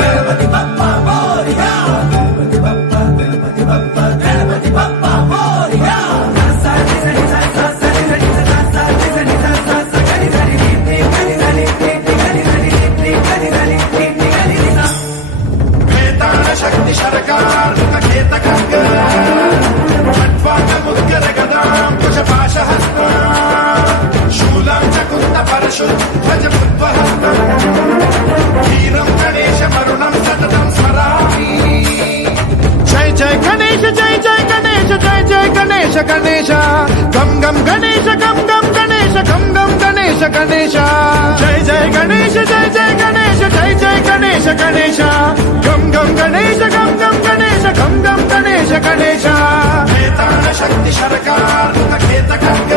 గణపతి బప్పా మోరియా, గణపతి బప్పా, గణపతి బప్పా, గణపతి బప్పా మోరియా. శక్తి సరకార్ ముఖేత ఖంగ ఖట్వాంగ ముద్గర గదాం కుశపాశహస్త శూలాం చకుంత పరశు ధ్వజ ముద్వహస్త వీరం గణేశ మరుణం సతతం స్మరామి. జై జయ గణేశ, జయ జయ గణేశ, జయ జయ గణేశ గణేశ, గం గం గణేశ, గం గం గణేశ, గం గం గణేశ గణేశ. జయ జయ గణేశ, జయ జయ గణేశ, జయ జయ గణేశ గణేశ, గం గం గణేశ, గం గం గణేశ, గం గం గణేశ గణేశ. వేతాళ శక్తి సరకార్ ముఖేత ఖంగ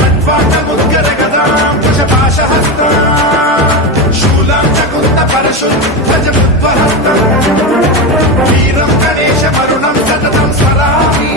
ఖట్వాంగ ముద్గర గదాం కుశపాశహస్త శూలాం చకుంత పరశు ధ్వజ ముద్వహస్త వీరం గణేశ మరుణం సతతం స్మరామి.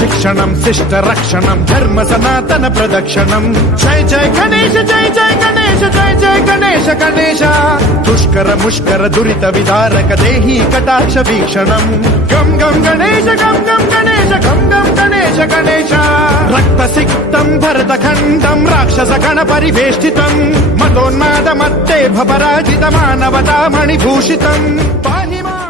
శిక్షణం శిష్ట రక్షణం ధర్మ సనాతన ప్రదక్షిణం. జై జయ గణేశ, జయ జయ గణేశ, జయ జయ గణేశ గణేశ, దుష్కర ముష్కర దురిత విదారక దేహి కటాక్ష వీక్షణం. గం గం గణేశ, గం గం గణేశ, గం గం గణేశ గణేశ. రక్త సిక్తం భరత ఖండం రాక్షస గణ పరివేష్టితం మతోన్మాద మత్తే భపరాజిత మానవతా మణిభూషితం. పాహి మాం.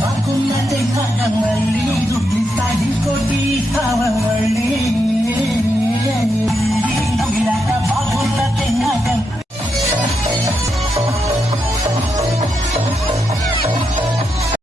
Bakumat ay kagang ay lulog ni tayong kodi hawa.